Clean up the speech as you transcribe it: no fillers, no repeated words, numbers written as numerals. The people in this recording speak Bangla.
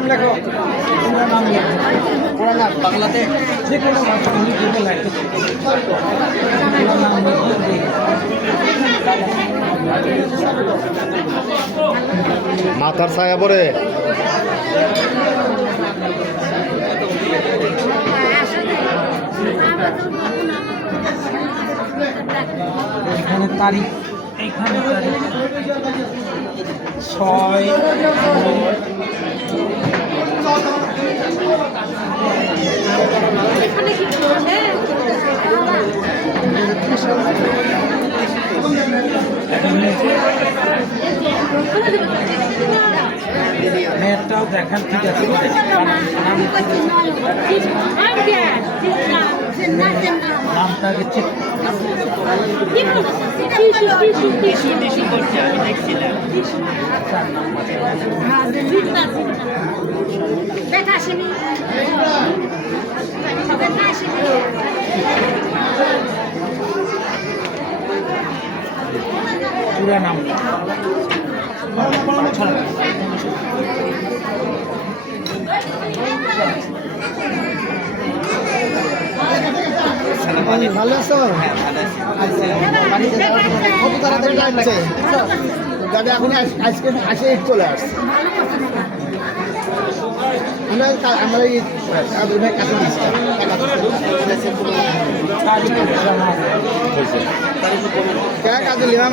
নাম লেখো, পুরো নাম লেখো, পুরো নাম বাংলাতে যে কোনো ভাষা লিখে লেখো, পুরো নাম লেখো। মাথার ছায়া পরে এখানে তারিখ, এখানে তারিখ 6 এখানে কি করবে? মেয়েরটাও দেখান, ঠিক আছে। নামটা আগে চেক দেখা আসেনি, দেখা আসেনি। পুরো নাম ভালো আছো? কত তাড়াতাড়ি লাগছে গাড়ি? এখন আজকে আসে চলে আসছে। আমরা এই কাজে লিলাম।